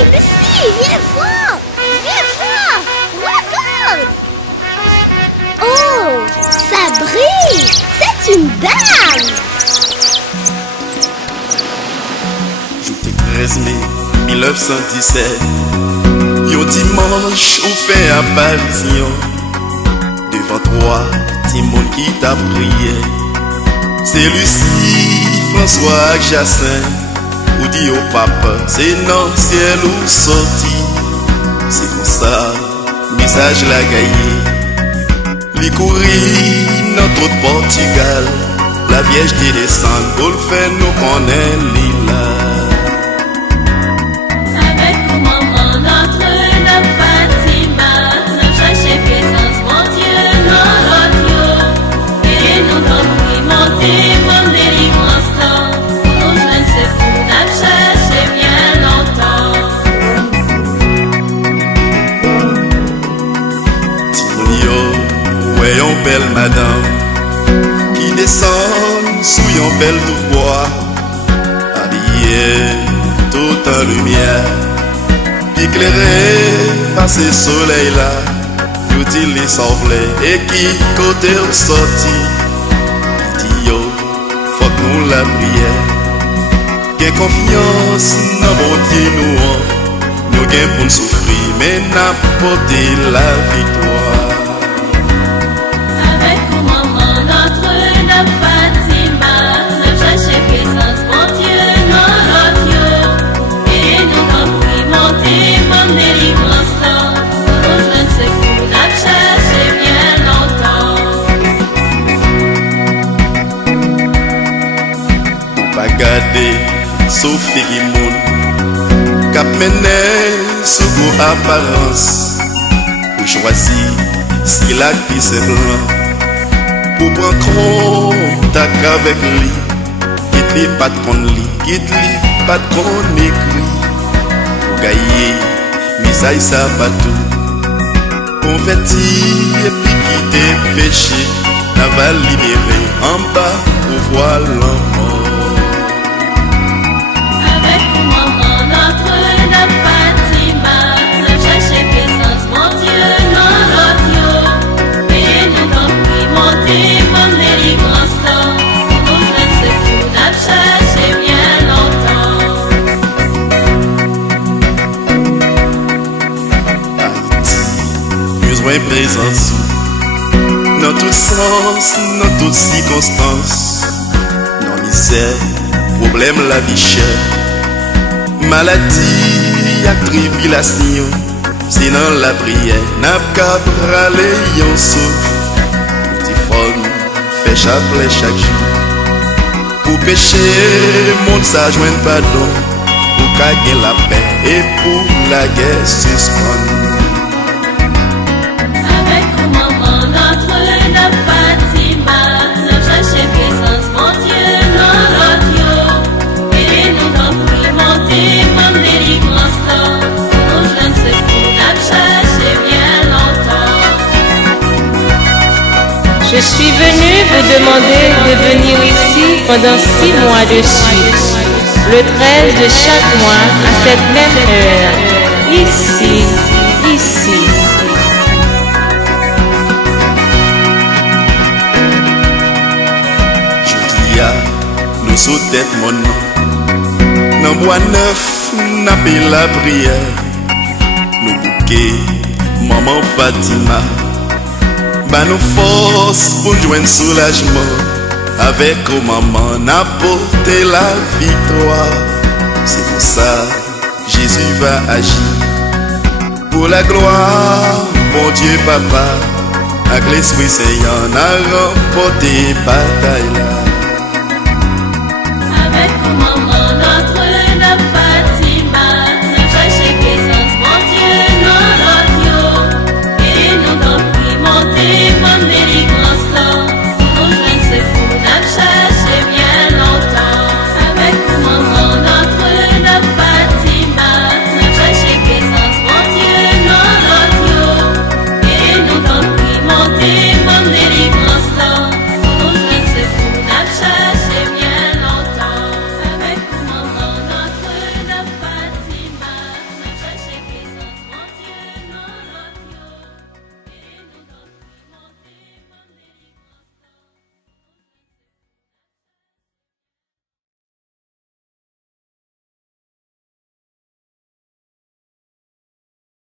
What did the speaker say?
Lucie, viens voir! Viens voir! Regarde! Oh, ça brille! C'est une dame! Jour 13 mai 1917, yon dimanche ou fait apparition devant toi, Timon qui t'a prié. C'est Lucie, François, Jacinthe, ou dit au papa, c'est dans le ciel ou sorti. C'est comme ça, message la gaillé. Li courir dans tout Portugal, la Vierge qui descend, pour le faire nous connaître l'île. Yon belle madame qui descend sous yon belle tout bois, habillée tout en lumière, éclairée par ce soleil là, nous dit les sauvelés et qui côté au sorti, dit yo, faut que nous la prière, gain confiance dans bon Dieu nous gain pour nous souffrir, mais n'a porté la victoire. Regardez Sophie Guimoun cap mené sous vos apparences pour choisir si la vie c'est blanc pour prendre contact avec lui, quitte lui pas de con lui, quitte lui pas de con écrit pour gagner misaille ça pas tout converti et puis quitter péché n'a va libérer en bas pour voir l'amour. Présence dans tout sens, dans toutes circonstances, dans misère, problème, la vie chère, maladie, et tribulation, c'est dans la prière, n'a qu'à braler yon souffle, petit fond, fait chapelet chaque jour, pour pécher, monde ça joindre pardon, pour gagner la paix et pour la guerre suspendre. Je suis venu vous demander de venir ici pendant 6 mois de suite, le 13 de chaque mois à cette même heure, ici. Jodia, nous sous tête mon nom, dans bois neuf, n'a pas la prière, nous bouquets, maman Fatima. Bah nous force pour joindre soulagement avec au maman n'apporter la victoire. C'est pour ça Jésus va agir pour la gloire, bon Dieu Papa, avec l'Esprit Saint, a remporté bataille là.